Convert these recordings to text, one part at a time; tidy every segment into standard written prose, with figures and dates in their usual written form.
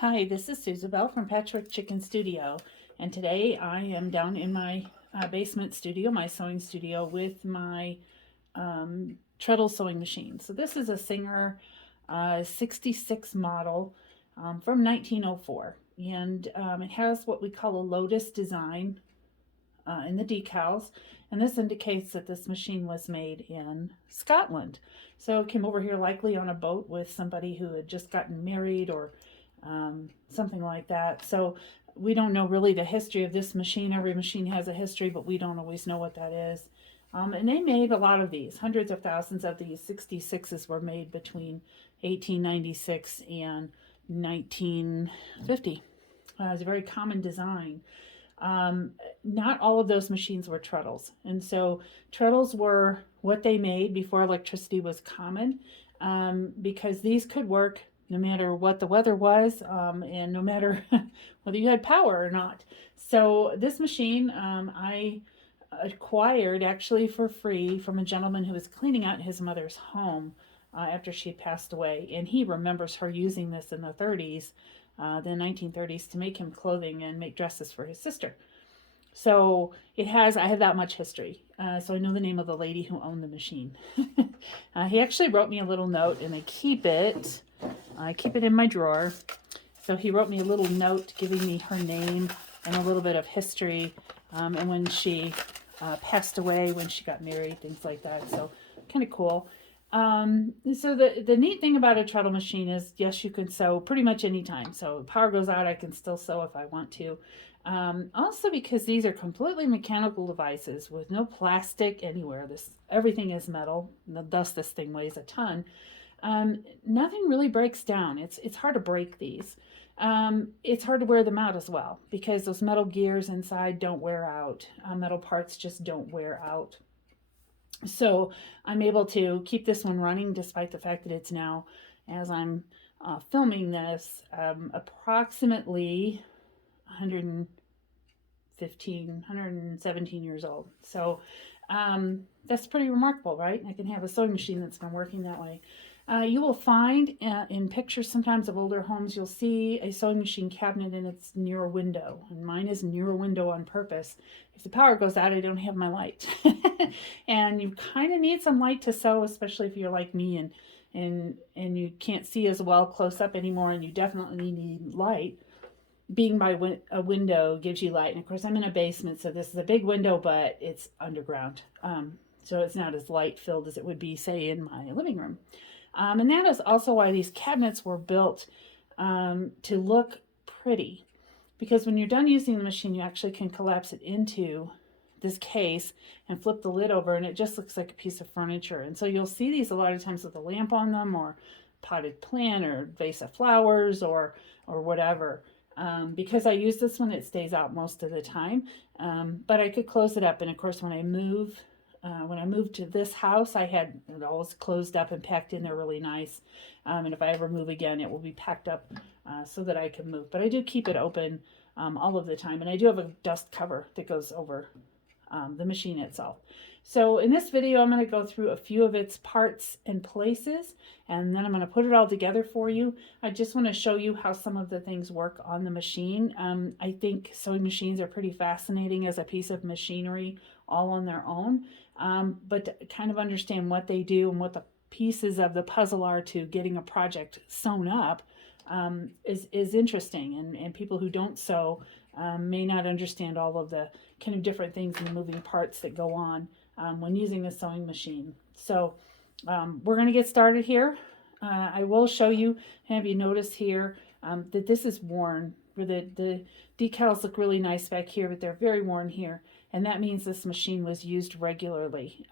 Hi, this is Susabelle from Patchwork Chicken Studio, and today I am down in my basement studio, my sewing studio, with my treadle sewing machine. So this is a Singer 66 model from 1904, and it has what we call a Lotus design in the decals, and this indicates that this machine was made in Scotland. So it came over here likely on a boat with somebody who had just gotten married or something like that. So we don't know really the history of this machine. Every machine has a history, but we don't always know what that is. And they made a lot of these, hundreds of thousands of these. 66s were made between 1896 and 1950. It's a very common design. Not all of those machines were treadles. And so treadles were what they made before electricity was common, because these could work no matter what the weather was, and no matter whether you had power or not. So this machine I acquired actually for free from a gentleman who was cleaning out his mother's home after she had passed away. And he remembers her using this in the 30s, the 1930s, to make him clothing and make dresses for his sister. So I have that much history. So I know the name of the lady who owned the machine. He actually wrote me a little note, and I keep it in my drawer. So he wrote me a little note giving me her name and a little bit of history, and when she passed away, when she got married, things like that. So kind of cool. So the neat thing about a treadle machine is, yes, you can sew pretty much anytime. So if power goes out, I can still sew if I want to. Also, because these are completely mechanical devices with no plastic anywhere. Everything is metal. Thus, this thing weighs a ton. Nothing really breaks down. It's hard to break these. It's hard to wear them out as well because those metal gears inside don't wear out. Metal parts just don't wear out. So I'm able to keep this one running despite the fact that it's now, as I'm filming this, approximately 115, 117 years old. So that's pretty remarkable, right? I can have a sewing machine that's been working that way. You will find in pictures sometimes of older homes, you'll see a sewing machine cabinet and it's near a window. And mine is near a window on purpose. If the power goes out, I don't have my light. And you kind of need some light to sew, especially if you're like me and you can't see as well close up anymore, and you definitely need light. Being by a window gives you light. And of course, I'm in a basement, so this is a big window, but it's underground. So it's not as light filled as it would be, say, in my living room. And that is also why these cabinets were built to look pretty. Because when you're done using the machine, you actually can collapse it into this case and flip the lid over, and it just looks like a piece of furniture. And so you'll see these a lot of times with a lamp on them, or potted plant, or vase of flowers, or whatever. Because I use this one, it stays out most of the time. But I could close it up, and of course, when I moved to this house, I had it always closed up and packed in there really nice. And if I ever move again, it will be packed up so that I can move. But I do keep it open all of the time. And I do have a dust cover that goes over the machine itself. So in this video, I'm going to go through a few of its parts and places, and then I'm going to put it all together for you. I just want to show you how some of the things work on the machine. I think sewing machines are pretty fascinating as a piece of machinery all on their own, but to kind of understand what they do and what the pieces of the puzzle are to getting a project sewn up is interesting, and people who don't sew may not understand all of the kind of different things and the moving parts that go on when using a sewing machine. So we're going to get started here. I will show you, have you notice here that this is worn, where the decals look really nice back here, but they're very worn here. And that means this machine was used regularly.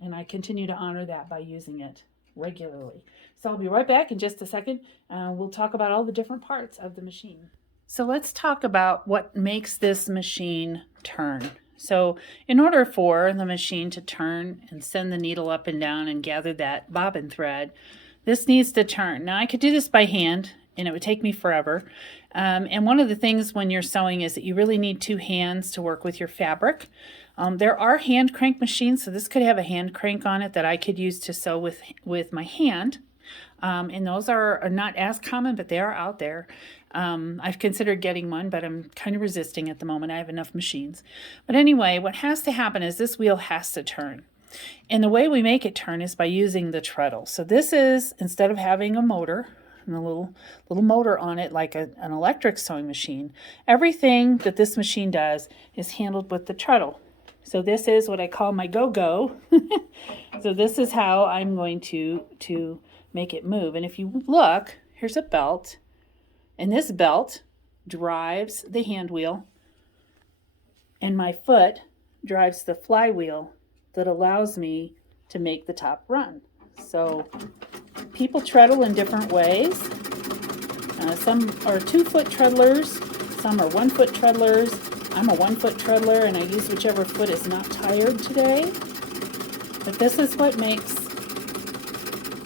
And I continue to honor that by using it regularly. So I'll be right back in just a second. We'll talk about all the different parts of the machine. So let's talk about what makes this machine turn. So in order for the machine to turn and send the needle up and down and gather that bobbin thread, this needs to turn. Now I could do this by hand and it would take me forever. And one of the things when you're sewing is that you really need two hands to work with your fabric. There are hand crank machines, so this could have a hand crank on it that I could use to sew with my hand. And those are not as common, but they are out there. I've considered getting one, but I'm kind of resisting at the moment. I have enough machines. But anyway, what has to happen is this wheel has to turn. And the way we make it turn is by using the treadle. So this is, instead of having a motor and a little motor on it like an electric sewing machine, everything that this machine does is handled with the treadle. So this is what I call my go-go. So this is how I'm going to make it move. And if you look, here's a belt, and this belt drives the hand wheel, and my foot drives the flywheel that allows me to make the top run. So people treadle in different ways. Some are 2-foot treadlers, some are 1-foot treadlers. I'm a 1-foot treadler, and I use whichever foot is not tired today. But this is what makes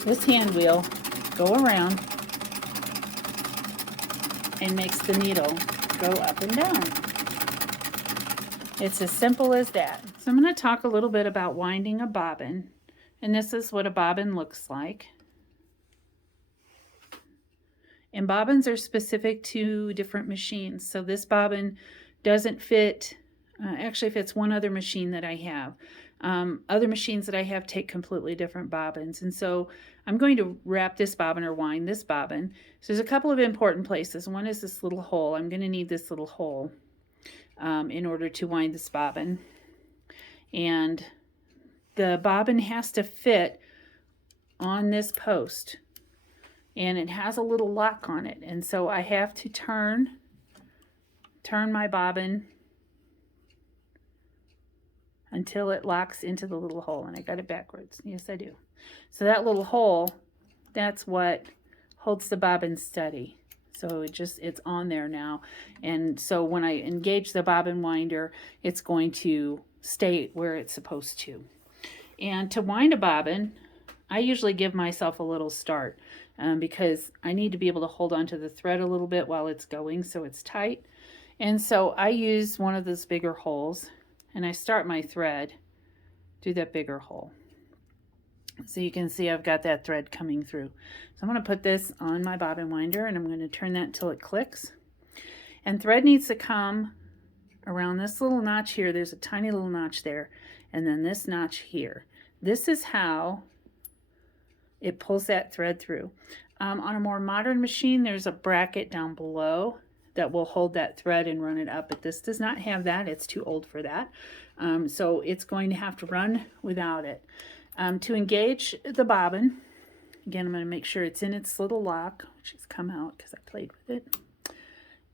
this hand wheel go around and makes the needle go up and down. It's as simple as that. So I'm going to talk a little bit about winding a bobbin, and this is what a bobbin looks like. And bobbins are specific to different machines. So this bobbin doesn't fit, actually fits one other machine that I have. Other machines that I have take completely different bobbins. And so I'm going to wrap this bobbin or wind this bobbin. So there's a couple of important places. One is this little hole. I'm going to need this little hole in order to wind this bobbin. And the bobbin has to fit on this post. And it has a little lock on it. And so I have to turn my bobbin until it locks into the little hole. And I got it backwards. Yes, I do. So that little hole, that's what holds the bobbin steady. So it's on there now. And so when I engage the bobbin winder, it's going to stay where it's supposed to. And to wind a bobbin, I usually give myself a little start because I need to be able to hold onto the thread a little bit while it's going so it's tight. And so I use one of those bigger holes, and I start my thread through that bigger hole. So you can see I've got that thread coming through. So I'm going to put this on my bobbin winder, and I'm going to turn that until it clicks. And thread needs to come around this little notch here. There's a tiny little notch there, and then this notch here. This is how it pulls that thread through. On a more modern machine, there's a bracket down below that will hold that thread and run it up, but this does not have that. It's too old for that. So it's going to have to run without it. To engage the bobbin, again, I'm going to make sure it's in its little lock, which has come out because I played with it.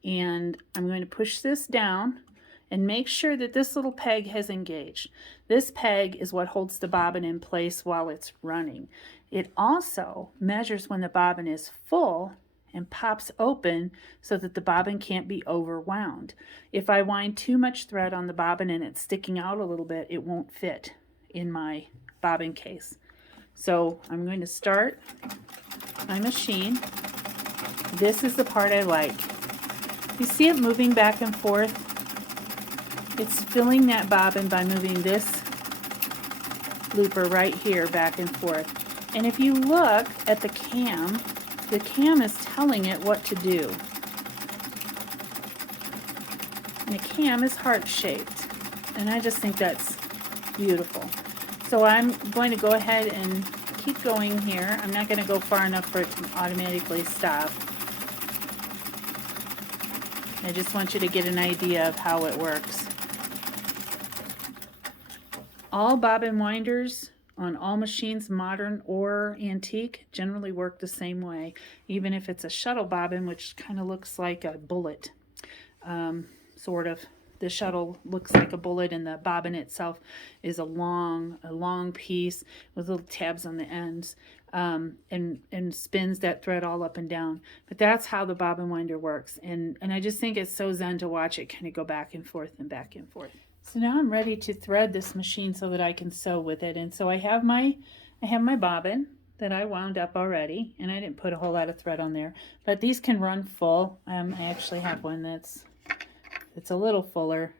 And I'm going to push this down and make sure that this little peg has engaged. This peg is what holds the bobbin in place while it's running. It also measures when the bobbin is full and pops open so that the bobbin can't be overwound. If I wind too much thread on the bobbin and it's sticking out a little bit, it won't fit in my bobbin case. So I'm going to start my machine. This is the part I like. You see it moving back and forth? It's filling that bobbin by moving this looper right here back and forth. And if you look at the cam is telling it what to do. And the cam is heart-shaped. And I just think that's beautiful. So I'm going to go ahead and keep going here. I'm not going to go far enough for it to automatically stop. I just want you to get an idea of how it works. All bobbin winders on all machines, modern or antique, generally work the same way, even if it's a shuttle bobbin, which kind of looks like a bullet, sort of. The shuttle looks like a bullet, and the bobbin itself is a long piece with little tabs on the ends, and spins that thread all up and down. But that's how the bobbin winder works, and I just think it's so zen to watch it kind of go back and forth and back and forth. So now I'm ready to thread this machine so that I can sew with it. And so I have my bobbin that I wound up already, and I didn't put a whole lot of thread on there, but these can run full. I actually have one that's a little fuller,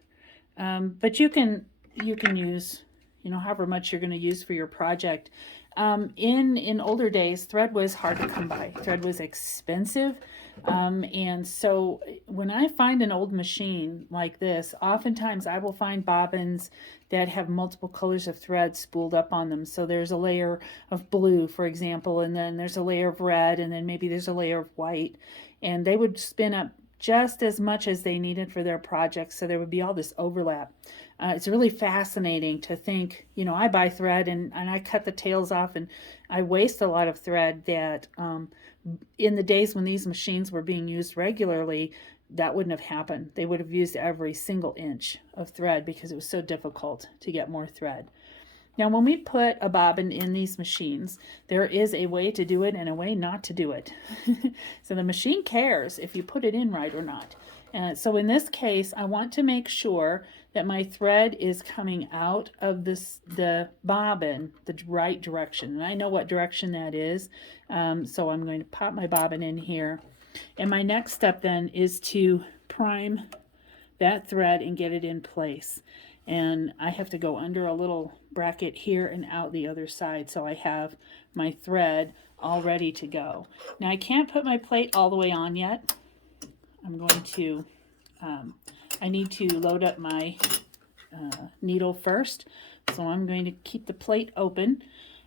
but you can use, however much you're going to use for your project. In older days, thread was hard to come by. Thread was expensive. And so when I find an old machine like this, oftentimes I will find bobbins that have multiple colors of thread spooled up on them. So there's a layer of blue, for example, and then there's a layer of red, and then maybe there's a layer of white. And they would spin up just as much as they needed for their project. So there would be all this overlap. It's really fascinating to think, I buy thread and I cut the tails off, and I waste a lot of thread that in the days when these machines were being used regularly, that wouldn't have happened. They would have used every single inch of thread because it was so difficult to get more thread. Now, when we put a bobbin in these machines, there is a way to do it and a way not to do it. So the machine cares if you put it in right or not. So in this case, I want to make sure that my thread is coming out of the bobbin the right direction. And I know what direction that is. So I'm going to pop my bobbin in here. And my next step then is to prime that thread and get it in place. And I have to go under a little bracket here and out the other side, so I have my thread all ready to go. Now I can't put my plate all the way on yet. I'm going to, I need to load up my needle first. So I'm going to keep the plate open.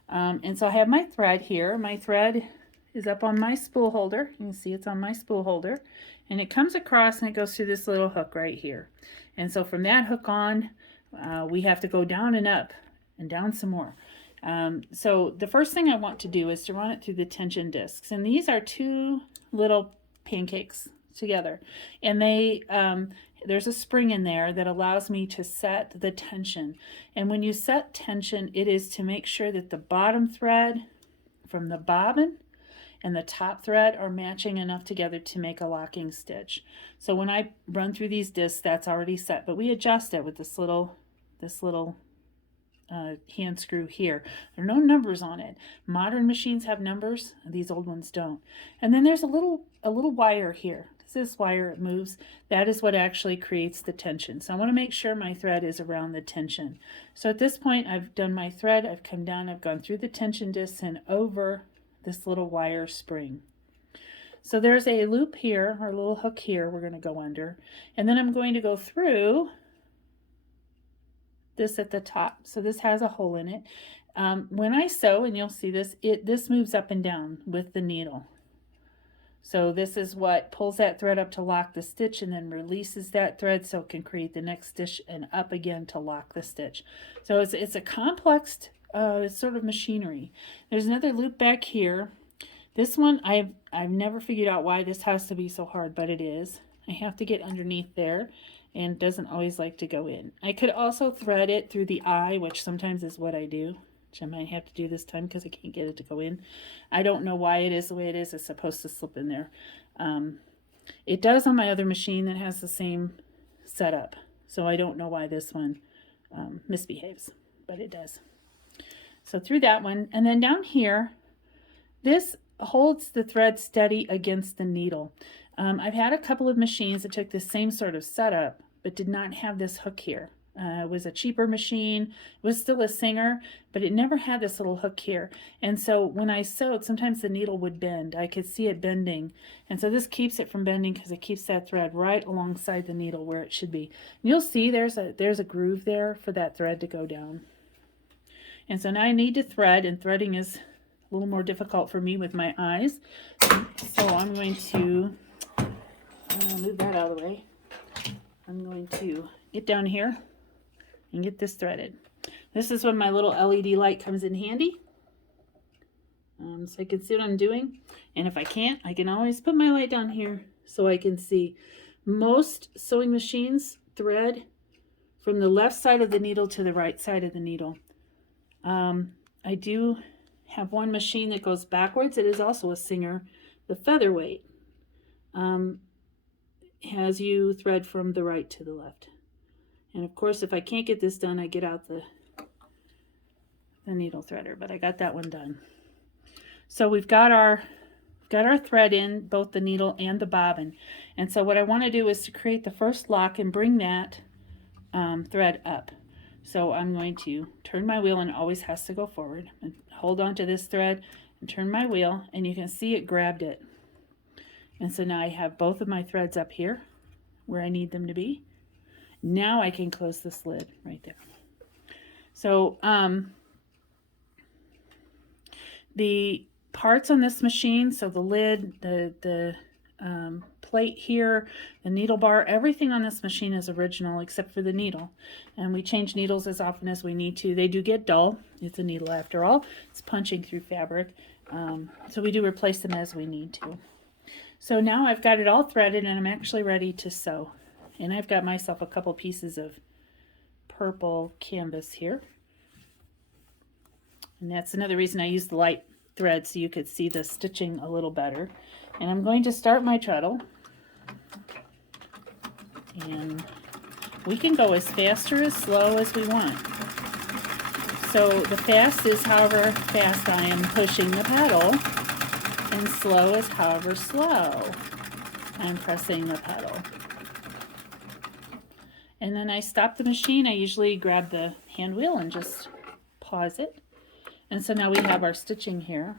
And so I have my thread here. My thread is up on my spool holder. You can see it's on my spool holder. And it comes across and it goes through this little hook right here. And so from that hook on, we have to go down and up and down some more. So the first thing I want to do is to run it through the tension discs. And these are two little pancakes together. And they there's a spring in there that allows me to set the tension. And when you set tension, it is to make sure that the bottom thread from the bobbin and the top thread are matching enough together to make a locking stitch. So when I run through these discs, that's already set, but we adjust it with this little hand screw here. There are no numbers on it. Modern machines have numbers, these old ones don't. And then there's a little wire here. This wire, it moves. That is what actually creates the tension. So I want to make sure my thread is around the tension. So at this point, I've done my thread, I've come down, I've gone through the tension discs and over this little wire spring. So there's a loop here, or a little hook here we're going to go under. And then I'm going to go through this at the top. So this has a hole in it. When I sew, and you'll see this, this moves up and down with the needle. So this is what pulls that thread up to lock the stitch and then releases that thread so it can create the next stitch and up again to lock the stitch. So it's a complex sort of machinery. There's another loop back here. This one, I've never figured out why this has to be so hard, but it is. I have to get underneath there, and it doesn't always like to go in. I could also thread it through the eye, which sometimes is what I do, which I might have to do this time because I can't get it to go in. I don't know why it is the way it is. It's supposed to slip in there. It does on my other machine that has the same setup, so I don't know why this one misbehaves, but it does. So through that one, and then down here, this holds the thread steady against the needle. I've had a couple of machines that took the same sort of setup, but did not have this hook here. It was a cheaper machine. It was still a Singer, but it never had this little hook here. And so when I sewed, sometimes the needle would bend. I could see it bending. And so this keeps it from bending because it keeps that thread right alongside the needle where it should be. And you'll see there's a groove there for that thread to go down. And so now I need to thread, and threading is a little more difficult for me with my eyes. So I'm going to move that out of the way. I'm going to get down here and get this threaded. This is when my little LED light comes in handy. So I can see what I'm doing. And if I can't, I can always put my light down here so I can see. Most sewing machines thread from the left side of the needle to the right side of the needle. I do have one machine that goes backwards. It is also a Singer. The featherweight has you thread from the right to the left. And of course, if I can't get this done, I get out the needle threader, but I got that one done. So we've got our thread in both the needle and the bobbin. And so what I want to do is to create the first lock and bring that thread up. So I'm going to turn my wheel, and it always has to go forward, and hold on to this thread and turn my wheel, and you can see it grabbed it. And so now I have both of my threads up here where I need them to be. Now I can close this lid right there. So the parts on this machine, so the lid, the plate here, the needle bar, everything on this machine is original except for the needle. And we change needles as often as we need to. They do get dull. It's a needle after all. It's punching through fabric. So we do replace them as we need to. So now I've got it all threaded and I'm actually ready to sew. And I've got myself a couple pieces of purple canvas here. And that's another reason I use the light thread, so you could see the stitching a little better. And I'm going to start my treadle. And we can go as fast or as slow as we want. So the fast is however fast I am pushing the pedal, and slow is however slow I'm pressing the pedal. And then I stop the machine. I usually grab the hand wheel and just pause it. And so now we have our stitching here.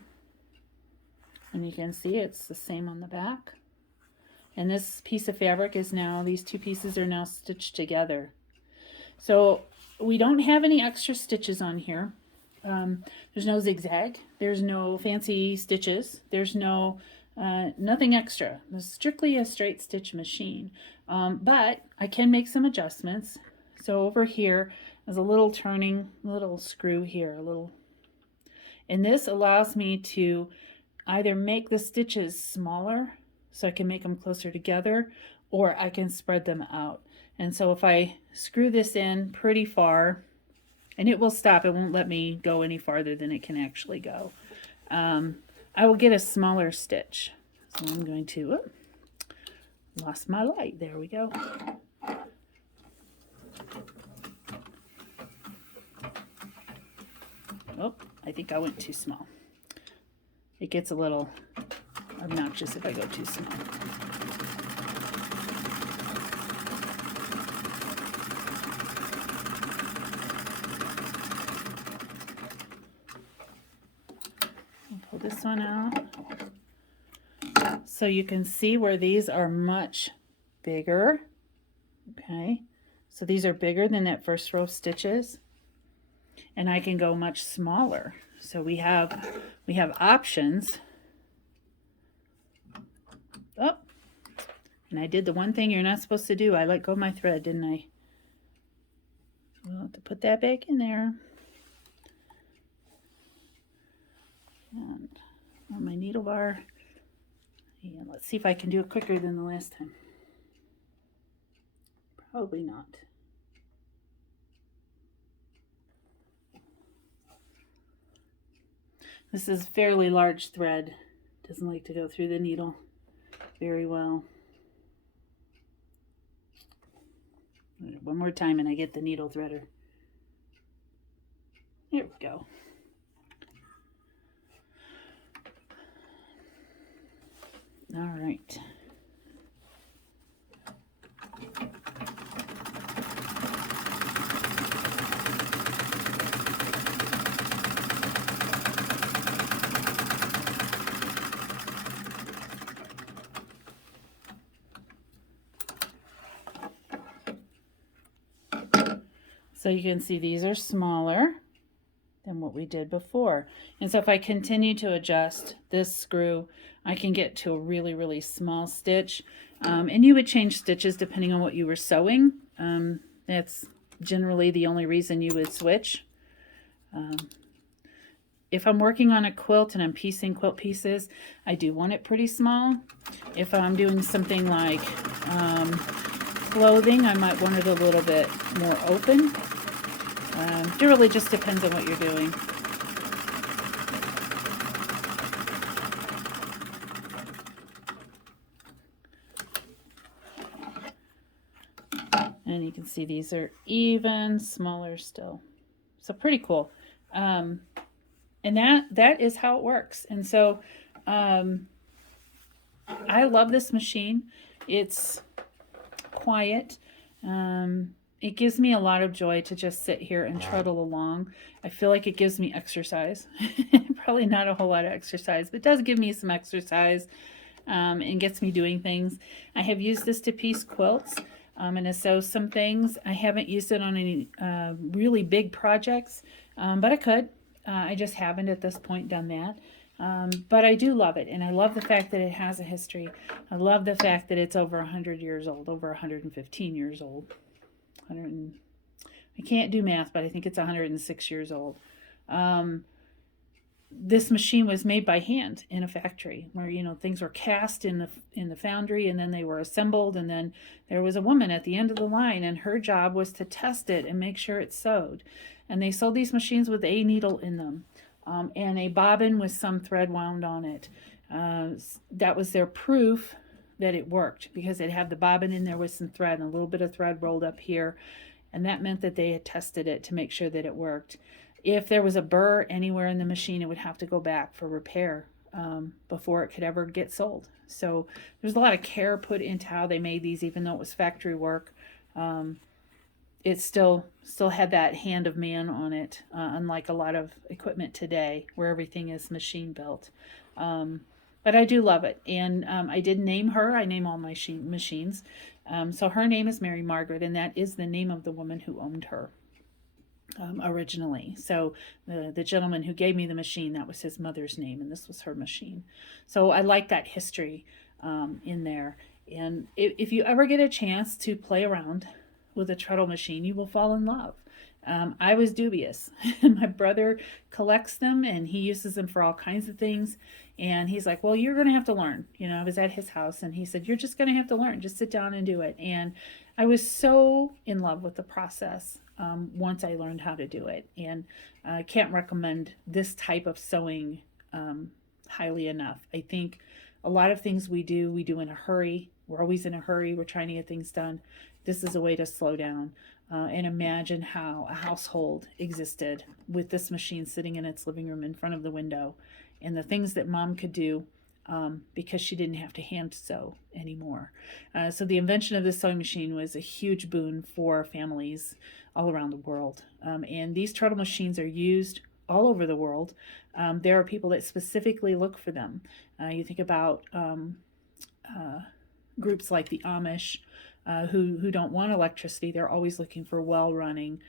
And you can see it's the same on the back. And this piece of fabric is now, these two pieces are now stitched together. So we don't have any extra stitches on here. There's no zigzag. There's no fancy stitches. There's no nothing extra. It's strictly a straight stitch machine. But I can make some adjustments. So over here is a little turning, little screw here, and this allows me to either make the stitches smaller so I can make them closer together, or I can spread them out. And so if I screw this in pretty far, and it will stop, it won't let me go any farther than it can actually go, I will get a smaller stitch. So I'm going to, lost my light, there we go. Oh, I think I went too small. It gets a little obnoxious if I go too small. I'll pull this one out. So you can see where these are much bigger. Okay, so these are bigger than that first row of stitches. And I can go much smaller. So we have options. Oh, and I did the one thing you're not supposed to do. I let go of my thread, didn't I? We'll have to put that back in there. And on my needle bar. And let's see if I can do it quicker than the last time. Probably not. This is fairly large thread. Doesn't like to go through the needle very well. One more time and I get the needle threader. There we go. All right. So you can see these are smaller than what we did before. And so if I continue to adjust this screw, I can get to a really, really small stitch. And you would change stitches depending on what you were sewing. That's generally the only reason you would switch. If I'm working on a quilt and I'm piecing quilt pieces, I do want it pretty small. If I'm doing something like clothing, I might want it a little bit more open. It really just depends on what you're doing. And you can see these are even smaller still. So pretty cool. And that is how it works. And so I love this machine. It's quiet. It gives me a lot of joy to just sit here and treadle along. I feel like it gives me exercise. Probably not a whole lot of exercise, but it does give me some exercise, and gets me doing things. I have used this to piece quilts, and to sew some things. I haven't used it on any really big projects, but I could. I just haven't at this point done that. But I do love it, and I love the fact that it has a history. I love the fact that it's over 100 years old, over 115 years old. 100 I can't do math, but I think it's 106 years old. This machine was made by hand in a factory where, you know, things were cast in the foundry, and then they were assembled, and then there was a woman at the end of the line, and her job was to test it and make sure it sewed. And they sold these machines with a needle in them, and a bobbin with some thread wound on it. That was their proof that it worked, because it had the bobbin in there with some thread and a little bit of thread rolled up here, and that meant that they had tested it to make sure that it worked. If there was a burr anywhere in the machine, it would have to go back for repair before it could ever get sold. So there's a lot of care put into how they made these, even though it was factory work. It still had that hand of man on it, unlike a lot of equipment today where everything is machine built. But I do love it, and I did name her. I name all my machines. So her name is Margaret, and that is the name of the woman who owned her originally. So the gentleman who gave me the machine, that was his mother's name, and this was her machine. So I like that history in there. And if you ever get a chance to play around with a treadle machine, you will fall in love. I was dubious. My brother collects them, and he uses them for all kinds of things. And he's like, well, you're going to have to learn. You know, I was at his house, and he said, you're just going to have to learn. Just sit down and do it. And I was so in love with the process once I learned how to do it. And I can't recommend this type of sewing highly enough. I think a lot of things we do in a hurry. We're always in a hurry. We're trying to get things done. This is a way to slow down and imagine how a household existed with this machine sitting in its living room in front of the window, and the things that mom could do because she didn't have to hand sew anymore. So the invention of this sewing machine was a huge boon for families all around the world. And these treadle machines are used all over the world. There are people that specifically look for them. You think about groups like the Amish, who don't want electricity. They're always looking for well-running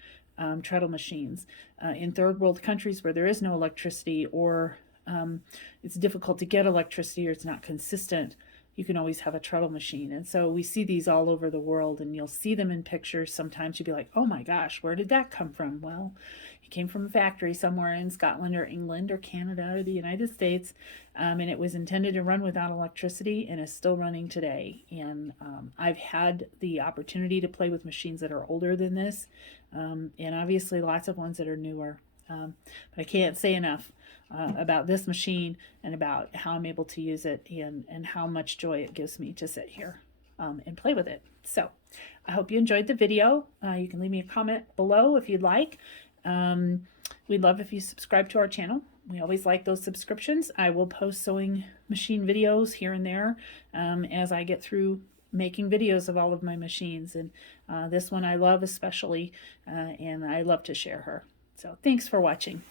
treadle machines. In third world countries where there is no electricity, or it's difficult to get electricity, or it's not consistent, you can always have a treadle machine. And so we see these all over the world, and you'll see them in pictures. Sometimes you'll be like, oh my gosh, where did that come from? Well, it came from a factory somewhere in Scotland or England or Canada or the United States, and it was intended to run without electricity, and is still running today. And I've had the opportunity to play with machines that are older than this, and obviously lots of ones that are newer. But I can't say enough about this machine, and about how I'm able to use it, and how much joy it gives me to sit here and play with it. So I hope you enjoyed the video. You can leave me a comment below if you'd like. We'd love if you subscribe to our channel. We always like those subscriptions. I will post sewing machine videos here and there as I get through making videos of all of my machines. And this one I love especially, and I love to share her. So thanks for watching.